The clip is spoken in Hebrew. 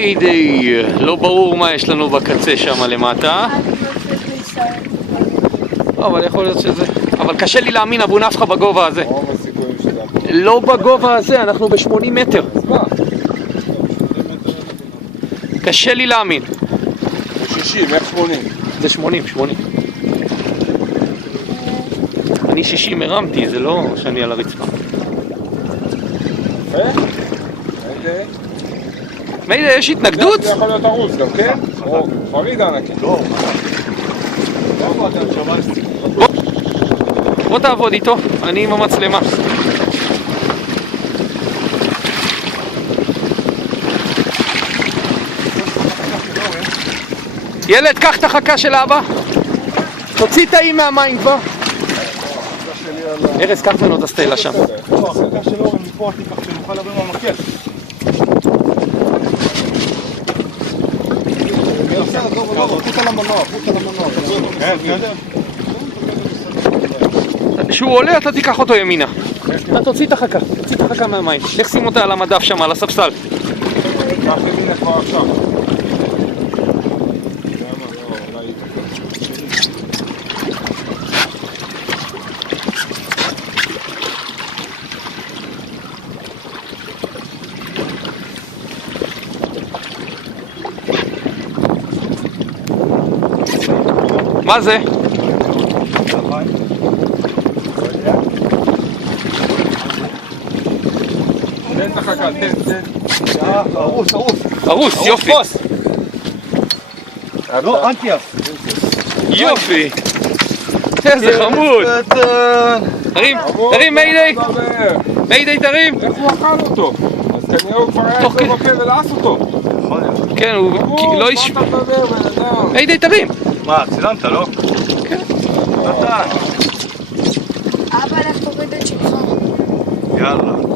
מיידי, לא ברור מה יש לנו בקצה שם למטה. אבל יכול להיות שזה... אבל קשה לי להאמין, אבו נפחא בגובה הזה. לא בגובה הזה, אנחנו ב-80 מטר. קשה לי להאמין. זה 60, איך 80? זה 80. אני 60 הרמתי, זה לא שאני על הרצפה. מיידי, יש התנגדות? זה יכול להיות ערוץ גם, כן? או פרידה ענקית. לא. בוא תעבוד איתו, אני עם המצלמה. ילד, קח את החכה של האבא. תוציא את האי מהמים כבר. ארז, קח ממנו את הסטיילה שם. לא, החלקה של אורן מפה תיקח שנוכל לבוא מהמקל. פות על המנוע. כשהוא עולה אתה תיקח אותו ימינה. אתה תוציא את החכה מהמים. לך שים אותה על המדף שם, על הספסל. קח ימינה כבר עכשיו. מה זה? תן את החכה, תן. ארוס, יופי. לא, אנטיאס. יופי. איזה חמוד. תרים מיידי. מיידי תרים. איך הוא אכל אותו? אז כנראה הוא כבר היה אצלו בפה ולעס אותו. כן, הוא לא איש... מה אתה מדבר, בן אדם? מיידי תרים. מה, צילמת, לא? כן. נתן. אבא, לך תוריד את שלך. יאללה.